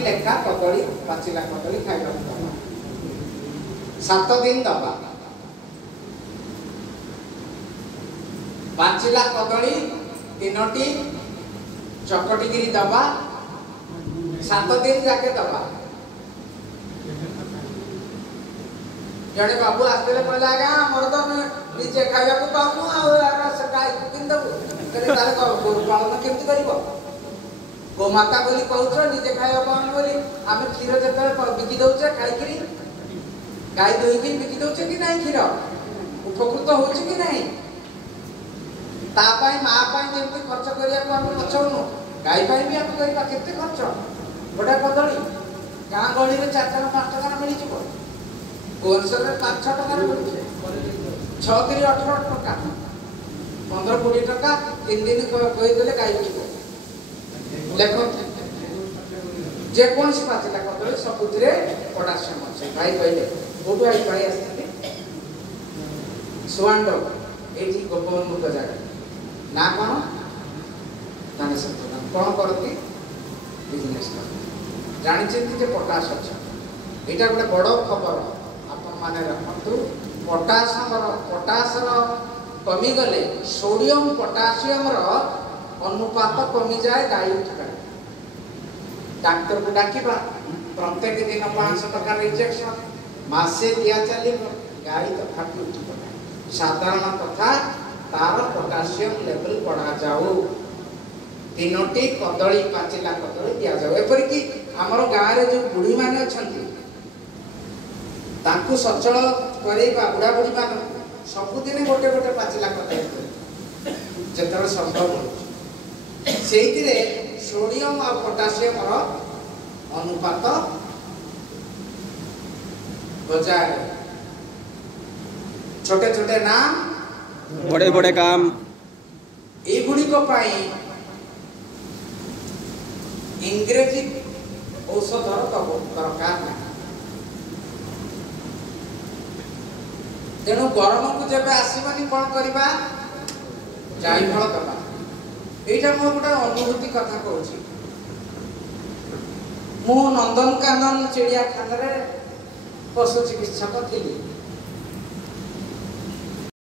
लेखा कदली पाचिला कदली खाइबा दबा 7 दिन दबा पाचिला कदली 3टी चकटिगिरी दबा 7 दिन जाके दबा। जड़े बाबू आसते कहला आज्ञा मोर तो निजे खाइबा को पाऊनु आ गाय को किन दबु कहले तारे गोरु पालन केमति करिवो गोमाता बोली कहूछ निजे खाइबा पाऊनु बोली आमे क्षीर जतले बिकी दउछे खाइकिरी गाय दोइकिन बिकी दउछे कि नाही क्षीर उपकृत होछ कि नाही ता पाई मा पाई जेमति खर्च करिया को हम पछौनु गाय पाई भी हम करिबा केते खर्च बडा कदली गां गळी रे 4 टका 5 टका मिली जिवो गोरसर में 5-6 टका मिलुछे 6 3 18 टका 15-20 टका 3 दिन कहि देले गाय बिकिबो देखो जे कोन से पाचिला कदली सबुतरे पोटासियम अछि भाई कहले कोठु आई भाई आस्ते सुवांडो एठी गोपवन मुख जागा ना कोन ताने सब कोन करती बिजनेस कर जानि चिंती जे पोटास अछि एटा गोटे बड़ खबर अपन माने रखंतु पोटास कमी गले सोडियम पोटासियम रो अनुपात कमी जाए गाय उठा डाक्टर को डाकिबा प्रत्येक दिन 500 टका इंजेक्शन मासे दिया चली गाय तो फाटी उठिबो साधारण कथा तार पोटासियम लेवल बढ़ा जाऊ 3टी कदली पाचिला कदली दिया जाऊ एपरि कि हमर गाय रे जो बुढ़ी माने अछंती ताकू सचल करेबा बुढ़ा बुढ़ी मान सबुदिन गोटे गोटे पाचिला कदली जेतबे संभव सेइतिरे सोडियम और पोटासियम रो अनुपात बजाय छोटे छोटे नाम बड़े बड़े काम ए गुडी को पाई इंग्रेजी औषध दरकार ना तेणु गरम को जब आसमानी कौन करवा जाई फल दबा एटा मो गोटे अनुभूति कथा कहूची मु नंदनकानन चिड़ियाखाना रे पशु चिकित्सक थी